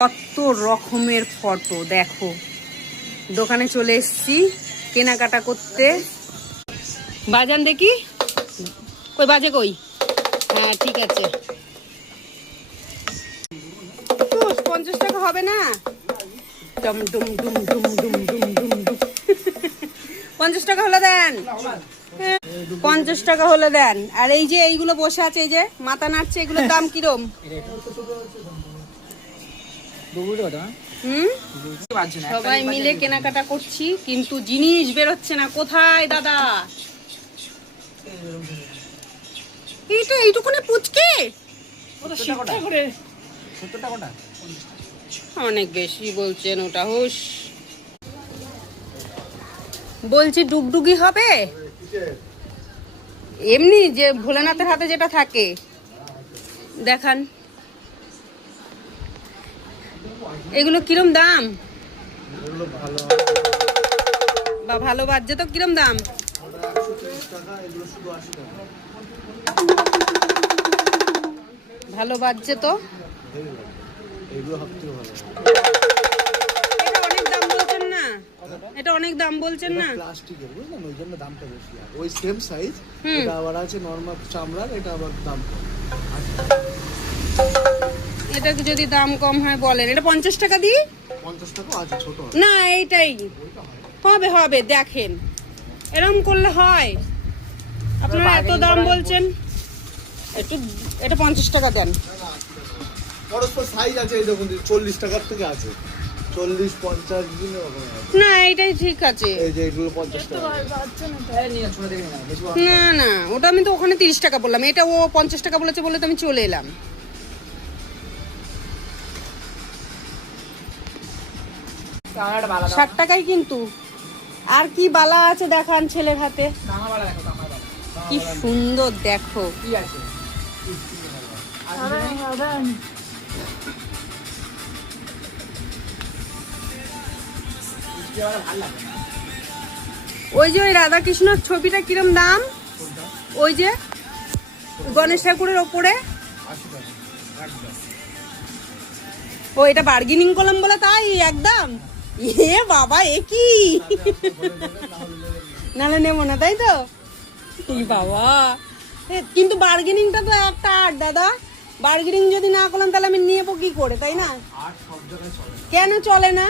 কত রকমের ফটো দেখো। দোকানে চলে এসেছি কেনাকাটা করতে। বাজান দেখি কই বাজে কই। হ্যাঁ ঠিক আছে। 50 টাকা হবে না? ডুম ডুম ডুম ডুম ডুম ডুম ডুম ডুম 50 টাকা হলে দেন। 50 টাকা হলে দেন। আর এই যে এইগুলো বসে আছে, এই যে মাথা নাড়ছে, এগুলোর দাম কিরম? সবাই মিলে কেনাকাটা করছি, কিন্তু জিনিস বেরোচ্ছে না। কোথায় দাদা? এইটা এইটুকুনি পুচকে অনেক বেশি বলছেন। ওটা হুশ বলছি ডুগডুগি হবে এমনি যে ভোলেনাথের হাতে যেটা থাকে দেখান। এগুলো কিরম দাম? বা ভালো বাজছে তো, কিরম দাম? ভালো বাজছে তো। এটা অনেক দাম বলছেন না? প্লাস্টিকের বুঝলেন, ওই জন্য দামটা বেশি। ওই সেম সাইজ, এটা আবার আছে নরমাল চামড়ার, এটা আবার দাম কম। এটা যদি দাম কম হয় বলেন। এটা 50 টাকা দিই। 50 টাকা আছে ছোট না এইটাই হবে। হবে দেখেন, এরকম করলে হয়? আপনারা এত দাম বলছেন, একটু এটা 50 টাকা দেন। পরস্পর সাইজ আছে, এই দেখুন 40 টাকার থেকে আছে 40, 50 বিভিন্ন রকমের আছে। না এইটাই ঠিক আছে। এই যে এগুলো 50 টাকা। না না, ওটা আমি তো ওখানে 30 টাকা বললাম, এটা ও 50 টাকা বলেছে বলে তো আমি চলে এলাম। ষাট টাকাই কিন্তু। আর কি বালা আছে দেখান ছেলের হাতে। কি সুন্দর দেখো। ওই যে ওই রাধাকৃষ্ণর ছবিটা কিরম দাম? ওই যে গণেশ ঠাকুরের ওপরে। ও এটা বার্গেনিং করলাম বলে তাই একদম। এ বাবা, এ কি? নাহলে নেবো না, তাই তো? বাবা, কিন্তু বার্গেনিংটা তো একটা আর্ট দাদা। বার্গেনিং যদি না করলাম তাহলে আমি নেবো কি করে, তাই না? কেন চলে না?